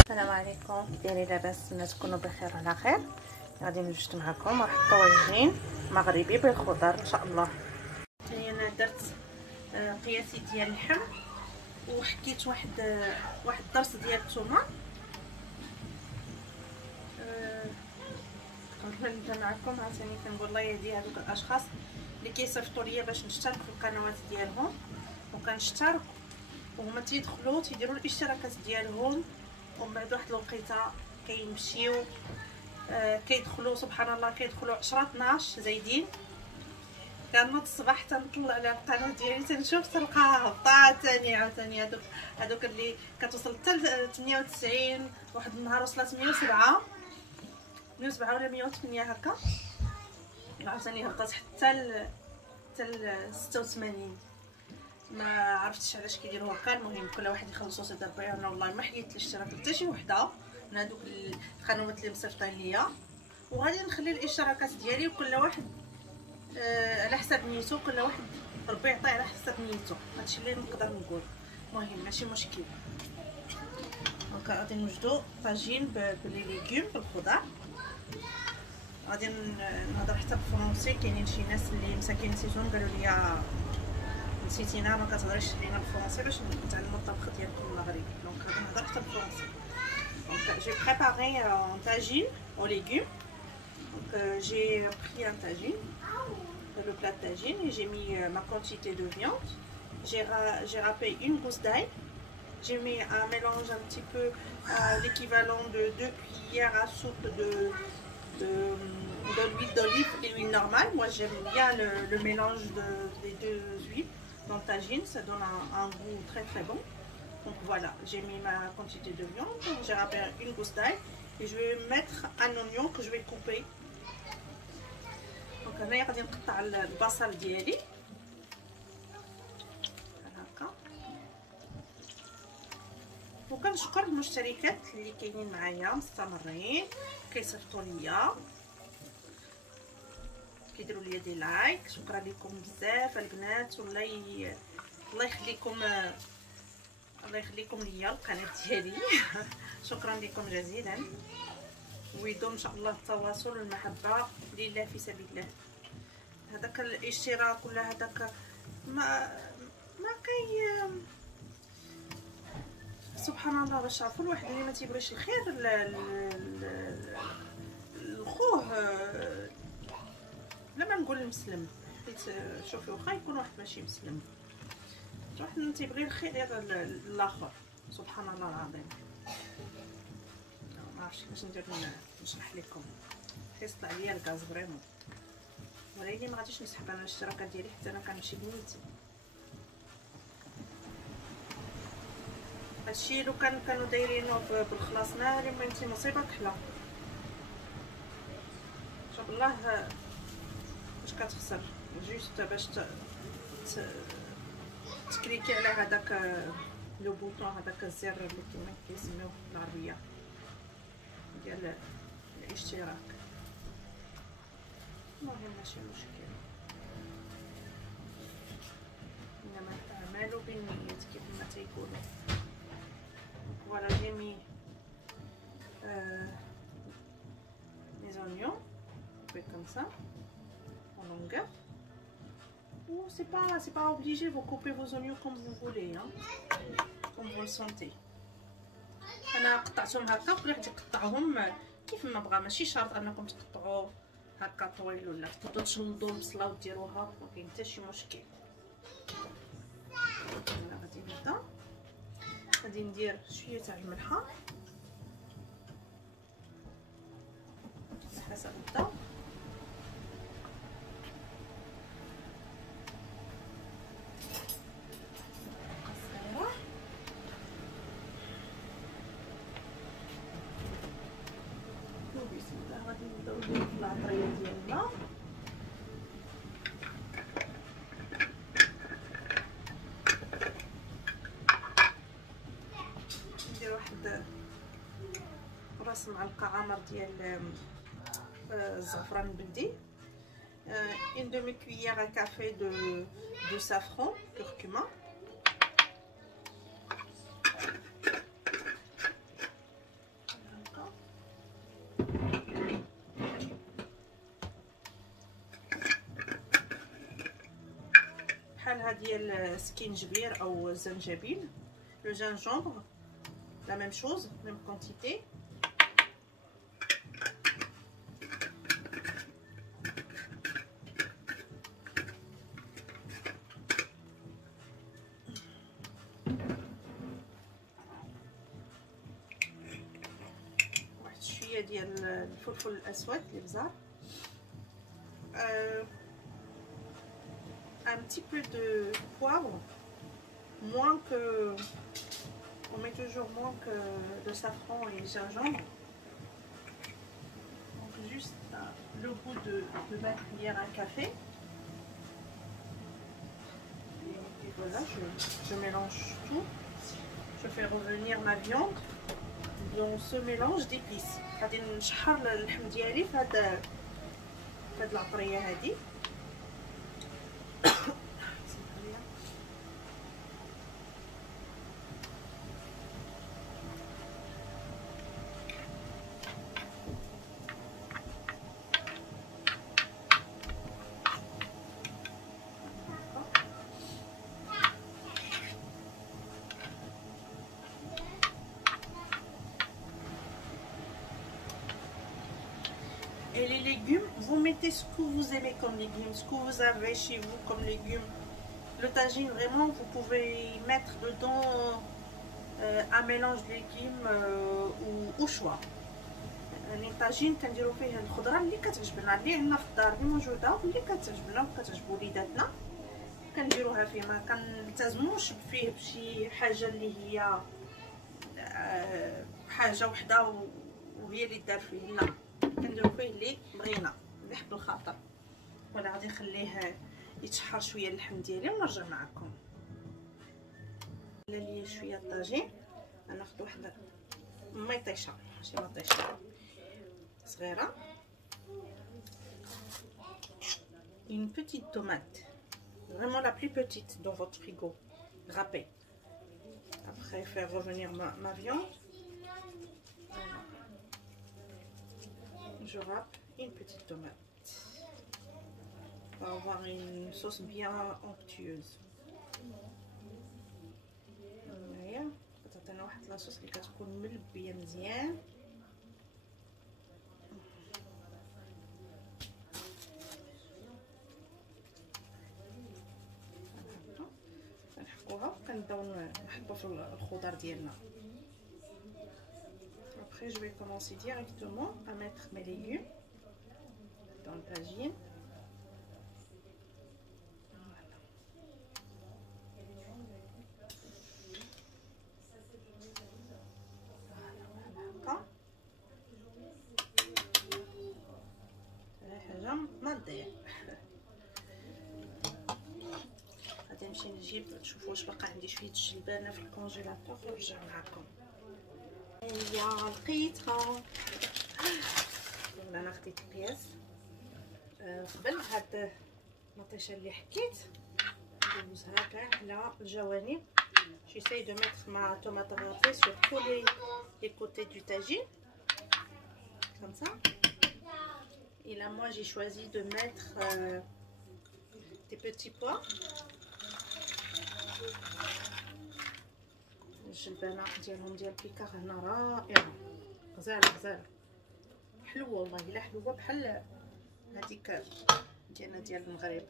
السلام عليكم، دايرين لاباس؟ نتمنى تكونوا بخير وعلى خير. غادي نوجد معكم واحد الطواجين مغربي بالخضر ان شاء الله. انا درت قياسي ديال اللحم وحكيت واحد الضرس ديال الثومه. قبل ما نبدا معكم عاوتاني كنقول الله يهدي هذوك الاشخاص اللي كيصيفطوا ليا باش نشترك في القنوات ديالهم، وكنشترك وهما تيدخلوا تيديروا الاشتراكات ديالهم، ومن بعد واحد الوقيته كيمشيو كيدخلوا سبحان الله كيدخلوا 10 12 زايدين. كنوض الصباح تنطلع على القناه ديالي تنشوف تلقاها هبطات ثاني عاوتاني هذوك اللي كتوصل حتى 98. واحد النهار وصلت 107 ولا 108 هكا، عاوتاني هبطات حتى ل 86. ما عرفتش علاش كيديروا هكا. المهم كل واحد يخلصوا سي ربي. انا والله ما حيدت الاشتراك حتى شي وحده من هذوك القنوات اللي مصيفطين ليا، وغادي نخلي الاشتراكات ديالي وكل واحد على حساب نيتو، كل واحد ربي يعطيه على حساب نيتو. هادشي اللي نقدر نقول. المهم ماشي مشكل. دونك غادي نوجدوا طاجين بلي ليغوم بالخضر. غادي نهضر حتى بالفرنسي. كاينين شي ناس اللي مساكين نسيتهم قالوا لي نسيتينا ما كتهضريش لينا بالفرنسي باش نتعلموا الطبخ ديالكم المغربي. دونك غادي نهضر حتى بالفرنسي. دونك جي بريباري ان طاجين او ليغوم. دونك جي بري ان طاجين le plat de tagine et j'ai mis ma quantité de viande. J'ai râpé une gousse d'ail. J'ai mis un mélange un petit peu l'équivalent de 2 cuillères à soupe de l'huile d'olive et l'huile normale. Moi j'aime bien le mélange des deux huiles dans le tagine, ça donne un goût très très bon. Donc voilà, j'ai mis ma quantité de viande, j'ai râpé une gousse d'ail et je vais mettre un oignon que je vais couper. دونك هنايا غادي نقطع البصل ديالي هكا. وكنشكر المشتركات اللي كاينين معايا مستمرين كيصيفطوا ليا كيديروا ليا دي لايك. شكرا لكم بزاف البنات، الله يخليكم ليا القناه ديالي. شكرا لكم جزيلا، ويدوم ان شاء الله التواصل والمحبه لله في سبيل الله. هذاك الاشتراك ولا هذاك ما كاي سبحان الله باش تعرفوا الواحد اللي ما تيبغيش الخير لخوه. لما نقول المسلم حيت شوفي واخا يكون واحد ماشي مسلم، واحد تيبغي الخير للاخر. سبحان الله العظيم. ما عرفتش كيفاش ندير نشرح لكم. حيت طلع ليا الغاز فريمون، ولكن ما غاديش نسحب انا الاشتراكات ديالي حتى انا كنمشي بنيتي. هادشي لو كانوا دايرينه بالخلاص ناري ميمتي مصيبه كحله. شوف الله واش كتخسر جوست باش تكليكي على هذاك لو بوطون، هذاك الزر اللي كما كيسميوه بالعربيه ديال الاشتراك. المهم ماشي مشكل، انما الاعمال بالنيات كيف ما تيقولوا. فوالا جي مي les oignons coupés comme ça en longueur. Ou c'est pas obligé, vous coupez vos oignons comme vous voulez, hein, comme vous le sentez. انا قطعتهم هكا وكل واحد يقطعهم كيف ما بغا. ماشي شرط انكم تقطعوا هكا طويل ولا تبداو تشلضوا البصله وديروها، ما كاين حتى شي مشكل. غادي ندير شويه تاع الملحه على حسب الذوق. بسم الله غادي نبداو نديرو في العطريه ديالنا. ندير واحد راس معلقه عامر ديال الزعفران البلدي، une demi cuillère à café de safran curcuma, شويه ديال السكينجبير او الزنجبيل. لو جانجومبر لا ميم شوز ميم كونتيتي. واحد شويه ديال الفلفل الاسود الابزار. Un petit peu de poivre, moins que on met toujours moins que de safran et gingembre. Donc juste le goût de ma cuillère à café. Et voilà, je mélange tout. Je fais revenir ma viande dans ce mélange d'épices. غادي نشحر اللحم ديالي في هاد العطريه هادي. Et les légumes, vous mettez ce que vous aimez comme légumes, ce que vous avez chez vous comme légumes. Le tagine, vraiment, vous pouvez mettre dedans un mélange de légumes au choix. يعني الطاجين كنديروا فيه الخضره اللي كتعجبنا، اللي عندنا في الدار اللي موجوده واللي كتعجبنا وكتعجب وليداتنا كنديروها فيه. ما كنلتزموش فيه بشي حاجه اللي هي حاجه وحده وهي اللي دار فيه، لا كنديرو فيه اللي بغينا اللي حب الخاطر. وانا غادي نخليه يتشحر شويه اللحم ديالي ونرجع معكم. لي شويه الطاجين غناخذ واحده مطيشه، ماشي مطيشه صغيره. une petite tomate, vraiment la plus petite dans votre frigo, râpée. Après faire revenir ma viande, je râpe une petite tomate pour avoir une sauce bien onctueuse. هنايا كتعطينا واحد لاصوص اللي كتكون ملبيه مزيان. كنحكوها كنبداو نحطو في الخضر ديالنا. Après je vais commencer directement à mettre mes légumes dans le tagine. غادي نمشي نجيب نشوف واش باقا عندي شويه الجلبانه في الكونجيلاتور ونرجع معكم. هيا لقيتها. انا خديت القياس قبل هاد المطيشه اللي حكيت ندوزها كاع على الجوانب. j'essaie de mettre ma tomate râpée sur tous les côtés du tagine comme ça. Et là moi j'ai choisi de mettre des petits pois. الجلبانه ديالهم ديال بيكار هنا رائعه، غزاله غزاله حلوه والله الا حلوه بحال هذيك ديالنا ديال المغرب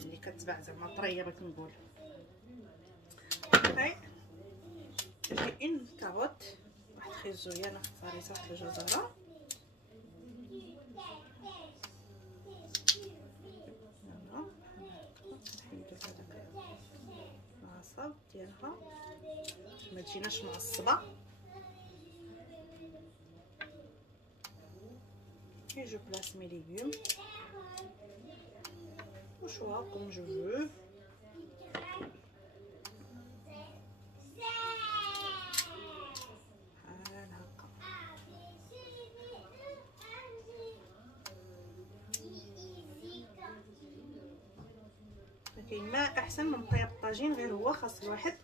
اللي كتباع زعما طريه بغيت نقول. هاي جي اون كاروت، واحد خيزويه انا خصاريتها، واحد الجزره، ديالها ما تجيناش معصبه. et je place mes légumes au choix comme je veux. كاين ما احسن من طياب الطاجين، غير هو خاص الواحد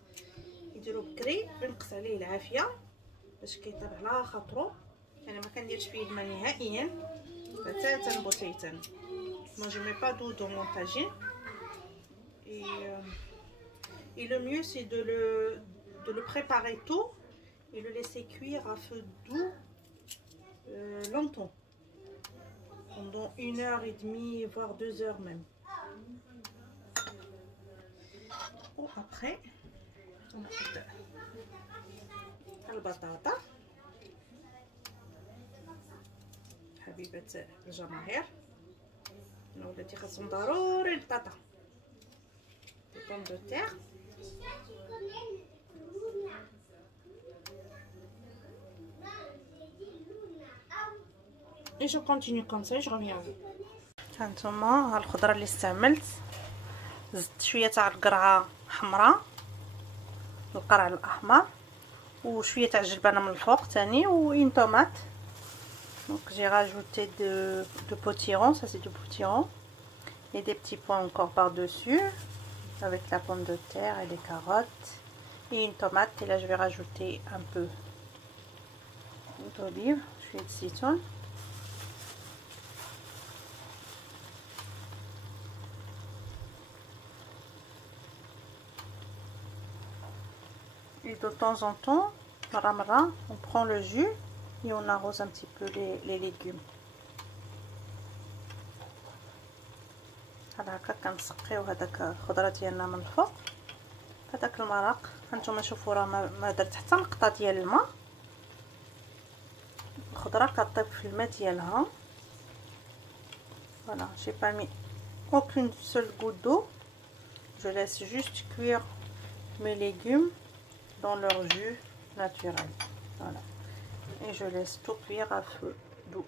يديرو بكري وينقص عليه العافيه باش كيطيب على خاطرو. انا ما كنديرش فيه الماء نهائيا بتاتا بوتيتا. moi je mets pas d'eau dans mon tagine Et le mieux, c'est de le préparer tôt et le laisser cuire à feu doux longtemps. Pendant 1h30, voire 2 heures même. Après, on a البطاطا حبيبة الجماهير. انا ولادي خاصهم ضروري البطاطا. البوم دو تير. Et je continue comme ça, je reviens à vous. هانتوما ها الخضره اللي استعملت، زدت شويه تاع القرعه حمراء، القرع الاحمر، وشويه تاع الجلبانه من الفوق ثاني، وين طوماط. Donc j'ai rajouté de potiron, ça c'est du potiron, et des petits pois encore par dessus avec la pomme de terre et les carottes et une tomate. Et là je vais rajouter un peu d'olive, huile de citron. Et de temps en temps, on prend le jus et on arrose un petit peu les légumes. هذا هكا كنسقيو هذاك الخضره ديالنا من الفوق. هذاك المرق هانتوما شوفوا راه ما درت حتى نقطه ديال الماء. الخضره كطيب في الماء ديالها. Voilà, j'ai pas mis aucune seule goutte d'eau. Je laisse juste cuire mes légumes dans leur jus naturel. Voilà. Et je laisse tout cuire à feu doux.